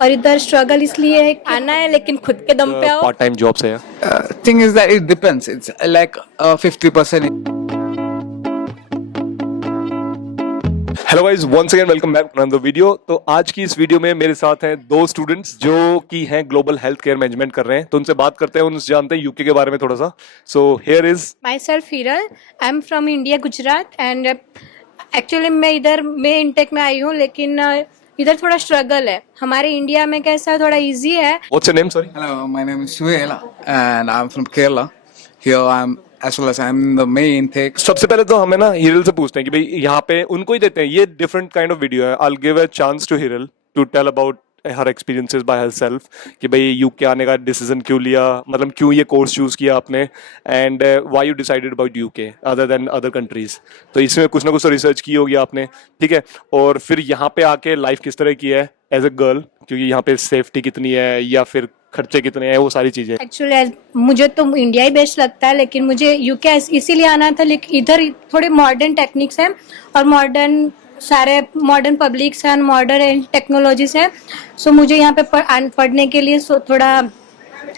और इधर स्ट्रगल इसलिए है कि आना है लेकिन खुद के दम पे आओ। पार्ट टाइम जॉब से है। Thing is that it depends. It's like 50%. Hello guys, once again welcome back to another video. तो आज की इस वीडियो में मेरे साथ हैं दो स्टूडेंट्स जो कि हैं ग्लोबल हेल्थ केयर मैनेजमेंट कर रहे हैं। तो उनसे बात करते हैं, उनसे जानते हैं यूके के बारे में थोड़ा सा। So here is Myself Hiral, I'm from India, Gujarat, and actually मैं इधर में इंटेक में आई हूँ, लेकिन इधर थोड़ा स्ट्रगल है। हमारे इंडिया में कैसा है, थोड़ा इजी है। What's your name? Sorry. Hello, my name is Suhail and I'm from Kerala. Here I'm as well as I'm the main intake. सबसे पहले तो हमें ना हिरल से पूछते हैं कि भाई यहाँ पे उनको ही देते हैं, ये डिफरेंट काइंड ऑफ वीडियो है। I will give a chance to Hiral to tell about her experiences by herself कि भाई यूके आने का डिसीजन क्यों लिया, मतलब क्यों ये कोर्स चूज किया आपने, and why you decided about UK other than other countries. तो इसमें कुछ ना कुछ तो रिसर्च की होगी आपने, ठीक है। और फिर यहाँ पे आके लाइफ किस तरह की है एज अ गर्ल, क्योंकि यहाँ पे सेफ्टी कितनी है या फिर खर्चे कितने हैं, वो सारी चीजें। एक्चुअली मुझे तो इंडिया ही बेस्ट लगता है, लेकिन मुझे यूके इसीलिए आना था। लेकिन इधर थोड़े मॉडर्न टेक्निक्स हैं और सारे मॉडर्न पब्लिक्स हैं, मॉडर्न टेक्नोलॉजीज है। सो मुझे यहाँ पे पढ़ने के लिए थोड़ा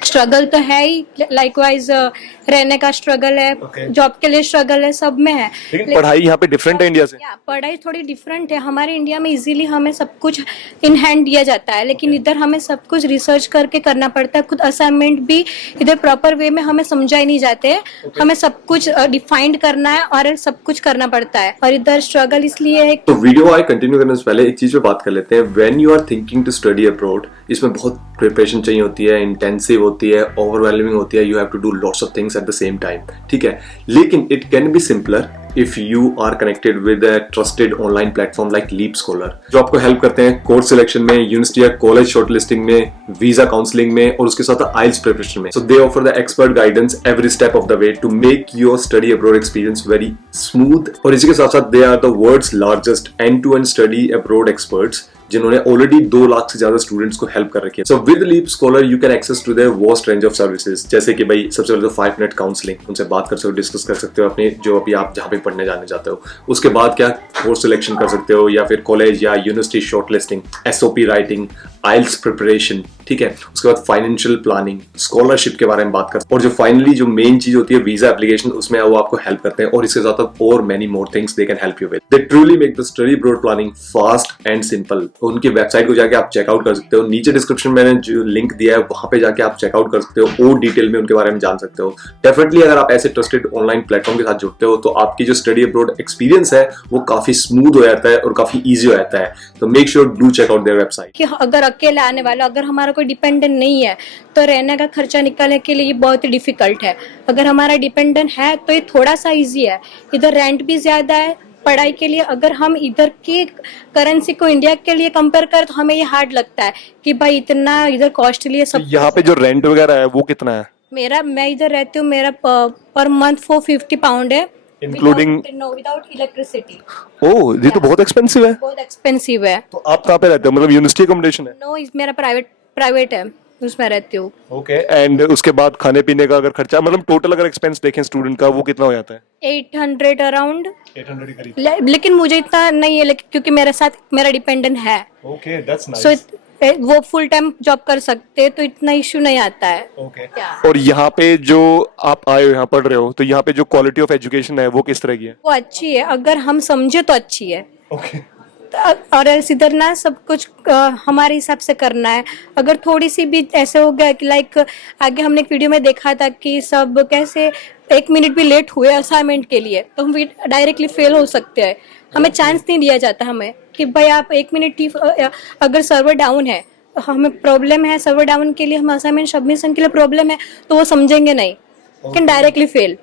स्ट्रगल तो है ही, लाइकवाइज रहने का स्ट्रगल है, जॉब के लिए स्ट्रगल है, सब में है। लेकिन पढ़ाई यहाँ पे डिफरेंट है इंडिया से। पढ़ाई थोड़ी डिफरेंट है। हमारे इंडिया में इजीली हमें सब कुछ इन हैंड दिया जाता है, लेकिन इधर हमें सब कुछ रिसर्च करके करना पड़ता है। खुद असाइनमेंट भी इधर प्रॉपर वे में हमें समझाए नहीं जाते। हमें सब कुछ डिफाइंड करना है और सब कुछ करना पड़ता है, और इधर स्ट्रगल इसलिए है। तो वीडियो आगे कंटिन्यू करने से पहले एक चीज पे बात कर लेते हैं। When you are thinking to study abroad, इसमें बहुत प्रिपरेशन चाहिए होती है, इंटेंसिव होती है, ओवरवेलमिंग होती है। You have to do lots of things at the same time, ठीक है। लेकिन it can be simpler if you are connected with a trusted online platform like Leap Scholar, जो आपको हेल्प करते हैं कोर्स सिलेक्शन में, यूनिवर्सिटी या college shortlisting में, वीजा काउंसलिंग में, और उसके साथ आइल्स प्रिपरेशन में। So they offer the expert guidance every step of the way to make your study abroad experience very smooth. और इसी के साथ साथ they are the world's largest end to end study abroad experts, जिन्होंने already 2 lakh से ज्यादा students को help कर रखी है। So with Leap Scholar you can access to their vast range of services, जैसे कि भाई सबसे पहले तो 5 मिनट काउंसलिंग, उनसे बात कर सकते हो, डिस्कस कर सकते हो अपने जो अभी आप जहाँ पे पढ़ने जाने जाते हो। उसके बाद क्या कोर्स सिलेक्शन कर सकते हो, या फिर कॉलेज या यूनिवर्सिटी शॉर्टलिस्टिंग, एसओपी राइटिंग, आइल्स प्रिपरेशन, ठीक है। उसके बाद फाइनेंशियल प्लानिंग, स्कॉलरशिप के बारे में बात कर, और जो फाइनली जो मेन चीज होती है वीजा एप्लीकेशन, उसमें वो आपको हेल्प करते हैं। और इसके साथ साथ और many more things they can help you with. They truly make the study abroad planning fast and simple. उनकी वेबसाइट को जाके आप चेकआउट कर सकते हो, नीचे डिस्क्रिप्शन में मैंने जो लिंक दिया है वहां पे जाके आप चेकआउट कर सकते हो और डिटेल में उनके बारे में जान सकते हो। डेफिनेटली अगर आप ऐसे ट्रस्टेड ऑनलाइन प्लेटफॉर्म के साथ जुड़ते हो तो आपकी जो स्टडी अब्रॉड एक्सपीरियंस है वो काफी स्मूथ हो जाता है और काफी ईजी हो जाता है। तो make sure do check out their website. कि अगर अकेले आने वाला, अगर हमारा कोई डिपेंडेंट नहीं है, तो रहने का खर्चा निकालने के लिए ये बहुत ही डिफिकल्ट है। अगर हमारा डिपेंडेंट है तो ये थोड़ा सा इजी है। इधर रेंट भी ज्यादा है पढ़ाई के लिए। अगर हम इधर की करेंसी को इंडिया के लिए कंपेयर करें तो हमें ये हार्ड लगता है कि भाई इतना इधर कॉस्टली है सब। यहाँ पे जो रेंट वगैरह है वो कितना है? मैं इधर रहती हूँ, मेरा पर मंथ 450 पाउंड है, इंक्लूडिंग विदाउट इलेक्ट्रिसिटी। ओह, ये तो बहुत एक्सपेंसिव है। बहुत एक्सपेंसिव है। तो आप कहाँ पे रहते हो, मतलब यूनिवर्सिटी अकोमोडेशन है? नो, मेरा प्राइवेट है, उसमें रहती हूँ। ओके। एंड उसके बाद खाने पीने का अगर खर्चा, मतलब टोटल अगर एक्सपेंस देखें स्टूडेंट का, वो कितना हो जाता है? 800 अराउंड। 800 के करीब। लेकिन मुझे इतना नहीं है, लेकिन क्योंकि मेरे साथ मेरा डिपेंडेंट है। Okay, that's nice. सो वो फुल टाइम जॉब कर सकते हैं, तो इतना इश्यू नहीं आता है। ओके। और यहाँ पे जो आप आए हो, यहाँ पढ़ रहे हो, तो यहाँ पे जो क्वालिटी ऑफ एजुकेशन है वो किस तरह की है? वो अच्छी है, अगर हम समझे तो अच्छी है। ओके। और else इधर ना सब कुछ हमारे हिसाब से करना है। अगर थोड़ी सी भी ऐसे हो गया कि लाइक आगे हमने एक वीडियो में देखा था कि सब कैसे 1 मिनट भी लेट हुए असाइनमेंट के लिए, तो हम डायरेक्टली फेल हो सकते हैं। हमें चांस नहीं दिया जाता हमें कि भाई आप 1 मिनट ही, अगर सर्वर डाउन है, हमें प्रॉब्लम है सर्वर डाउन के लिए, हम असाइनमेंट सबमिशन के लिए प्रॉब्लम है, तो वो समझेंगे नहीं, कैन डायरेक्टली फेल।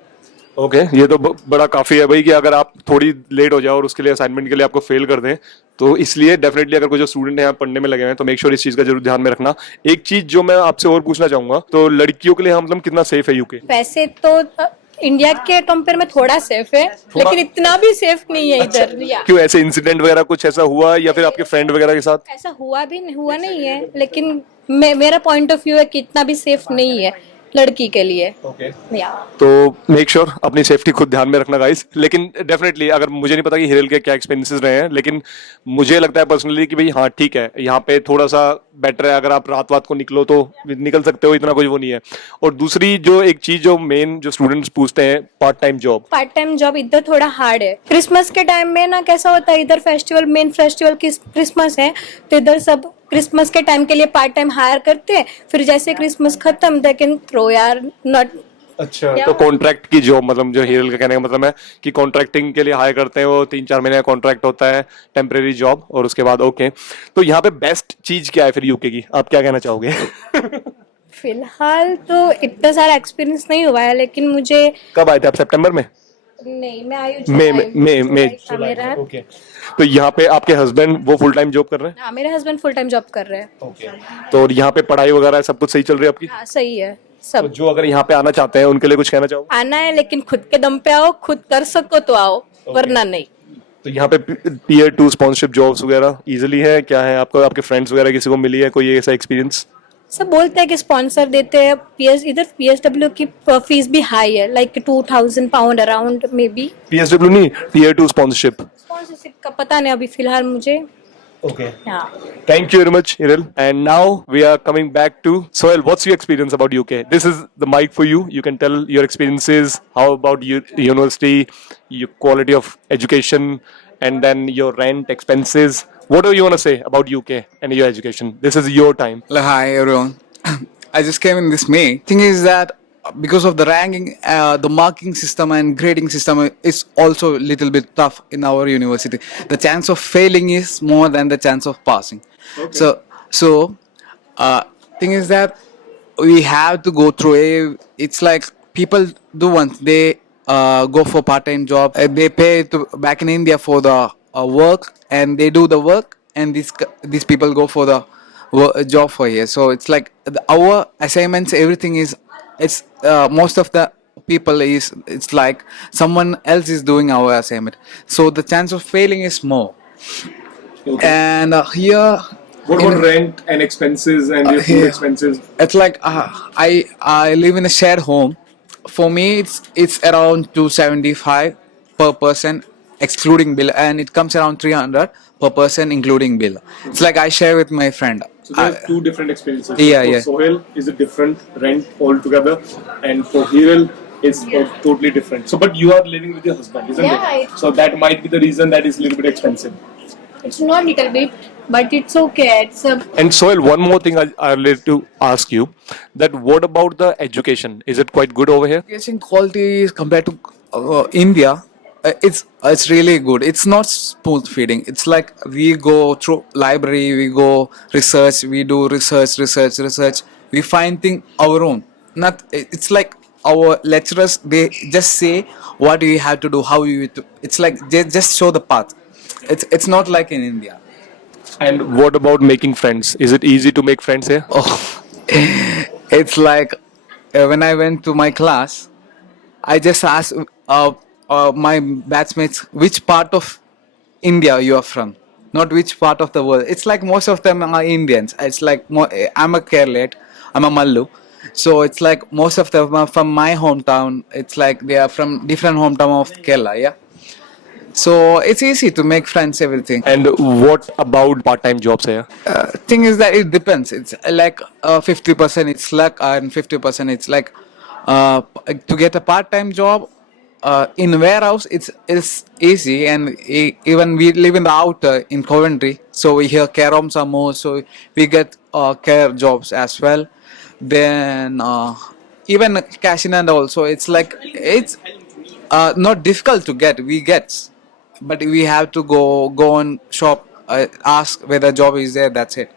ओके, ये तो बड़ा काफी है भाई कि अगर आप थोड़ी लेट हो जाओ और उसके लिए असाइनमेंट के लिए आपको फेल कर दें, तो इसलिए डेफिनेटली अगर कोई जो स्टूडेंट है यहाँ पढ़ने में लगे हैं तो मेक श्योर इस चीज का जरूर ध्यान में रखना। एक चीज जो मैं आपसे और पूछना चाहूंगा, तो लड़कियों के लिए हम मतलब कितना सेफ है यूके? वैसे तो इंडिया के कंपेयर में थोड़ा सेफ है, लेकिन इतना भी सेफ नहीं है इधर। क्यों, ऐसे इंसिडेंट वगैरह कुछ ऐसा हुआ या फिर आपके फ्रेंड वगैरह के साथ? ऐसा हुआ नहीं है, लेकिन मेरा पॉइंट ऑफ व्यू है कि इतना भी सेफ नहीं है। लड़की के लिए ओके या तो मेक श्योर अपनी सेफ्टी खुद ध्यान में रखना गाइस। लेकिन डेफिनेटली अगर मुझे नहीं पता कि हिरल के क्या एक्सपीरियंसेस रहे हैं, लेकिन मुझे लगता है पर्सनली कि भाई हाँ ठीक है, यहाँ पे थोड़ा सा बेटर है। अगर आप रात को निकलो तो निकल सकते हो, इतना कुछ वो नहीं है। और दूसरी जो एक चीज जो मेन जो स्टूडेंट्स पूछते हैं, part time job. Part time job इधर थोड़ा हार्ड है। क्रिसमस के टाइम में ना कैसा होता है, इधर फेस्टिवल मेन फेस्टिवल क्रिसमस है, तो इधर सब क्रिसमस के टाइम के लिए पार्ट टाइम हायर करते हैं, फिर जैसे क्रिसमस खत्म दे कैन थ्रो यार नॉट। अच्छा तो कॉन्ट्रैक्ट की जॉब, मतलब जो हिरल का कहने का मतलब है कि कॉन्ट्रैक्टिंग के लिए हायर करते हैं, वो 3-4 महीने का कॉन्ट्रैक्ट होता है, टेम्परेरी जॉब, और उसके बाद ओके। तो यहाँ पे बेस्ट चीज क्या है फिर यूके की, आप क्या कहना चाहोगे? फिलहाल तो इतना सारा एक्सपीरियंस नहीं हुआ है, लेकिन मुझे कब आए थे आप, सितंबर में? नहीं, मैं आई मई मेरा ओके। तो यहाँ पे आपके हस्बैंड वो फुल टाइम जॉब कर रहे हैं? हाँ, मेरे हस्बैंड फुल टाइम जॉब कर रहे हैं। ओके। तो यहाँ पे पढ़ाई वगैरह सब कुछ सही चल रही है आपकी? हाँ सही है तो सब। जो अगर यहाँ पे आना चाहते हैं उनके लिए कुछ कहना चाहोगे? आना है लेकिन खुद के दम पे आओ, खुद कर सको तो आओ, वरना नहीं। तो यहाँ पे टीयर 2 स्पॉन्सरशिप जॉब्स वगैरह इजीली है क्या है आपको? आपके फ्रेंड्स वगैरह किसी को मिली है कोई ऐसा एक्सपीरियंस? सब बोलते हैं कि स्पॉन्सर देते हैं। इधर पीएसडब्ल्यू की फीस भी हाई है, like 2000 pound around may be. PSW नहीं, टीयर 2 स्पॉन्सरशिप। स्पॉन्सरशिप का पता नहीं अभी फिलहाल मुझे। Okay. हाँ, Thank you very much, Hiral. And now we are coming back to Sohail. What's your experience about UK? This is the mic for you. You can tell your experiences. How about university, your quality of education, and then your rent expenses. What do you want to say about UK and your education? This is your time. Hi everyone. I just came in this May. Thing is that because of the ranking, the marking system and grading system is also a little bit tough in our university. The chance of failing is more than the chance of passing. Okay. So thing is that we have to go through a. It's like people do once they go for part-time job. They pay to back in India for the work, and they do the work, and these people go for the job for here. So it's like our assignments, everything is. It's most of the people is. It's like someone else is doing our assignment. So the chance of failing is more. Okay. And here. What about rent and expenses and your food here, expenses? It's like I live in a shared home. For me, it's around 275 per person excluding bill, and it comes around 300 per person including bill. It's like I share with my friend. So there's two different experiences. Yeah, for yeah. Sohail is a different rent altogether, and for Hiral it's totally different. So, but you are living with your husband, isn't Yeah, it? So that might be the reason that is a little bit expensive. it's not little bit, but it's okay. It's a And Sohail, one more thing I'd like to ask you: that what about the education? Is it quite good over here? Education quality is compared to India. It's really good. It's not spoon feeding. It's like we go through library, we go research, we do research. We find thing our own. Not it's like our lecturers. They just say what we have to do, how you. It's like they just show the path. It's not like in India. And what about making friends? Is it easy to make friends here? Oh, it's like when I went to my class, I just asked my batchmates which part of India you are from, not which part of the world. It's like most of them are Indians. It's like I'm a Kerala, I'm a Mallu. So it's like most of them are from my hometown. It's like they are from different hometown of Kerala, yeah. So it's easy to make friends, everything. And what about part-time jobs here? Thing is that it depends. It's like 50% it's luck and 50% it's like to get a part-time job in warehouse. It's easy, and even we live in the outer in Coventry, so we hear care homes are more, so we get care jobs as well. Then even cashing and also it's like it's not difficult to get. We get. But we have to go and shop, ask whether job is there. That's it.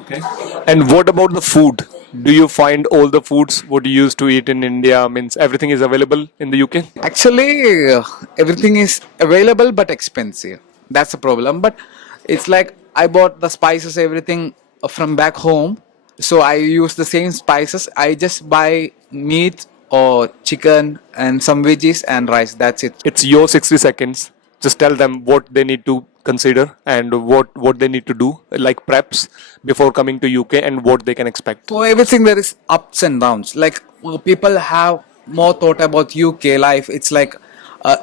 Okay. And what about the food? Do you find all the foods what you used to eat in India? Means everything is available in the UK? Actually, everything is available but expensive. That's the problem. But it's like I bought the spices, everything from back home. So I use the same spices. I just buy meat or chicken and some veggies and rice. That's it. It's your 60 seconds. just tell them what they need to consider and what they need to do, like preps before coming to UK, and what they can expect. For everything, there is ups and downs. Like people have more thought about UK life. It's like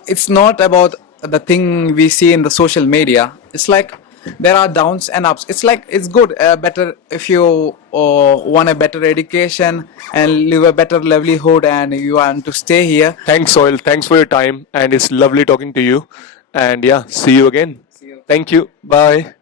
it's not about the thing we see in the social media. It's like there are downs and ups. It's like it's good, better if you want a better education and live a better livelihood, and you want to stay here. Thanks, Soil. Thanks for your time, and it's lovely talking to you. And yeah, see you again. Thank you. Bye.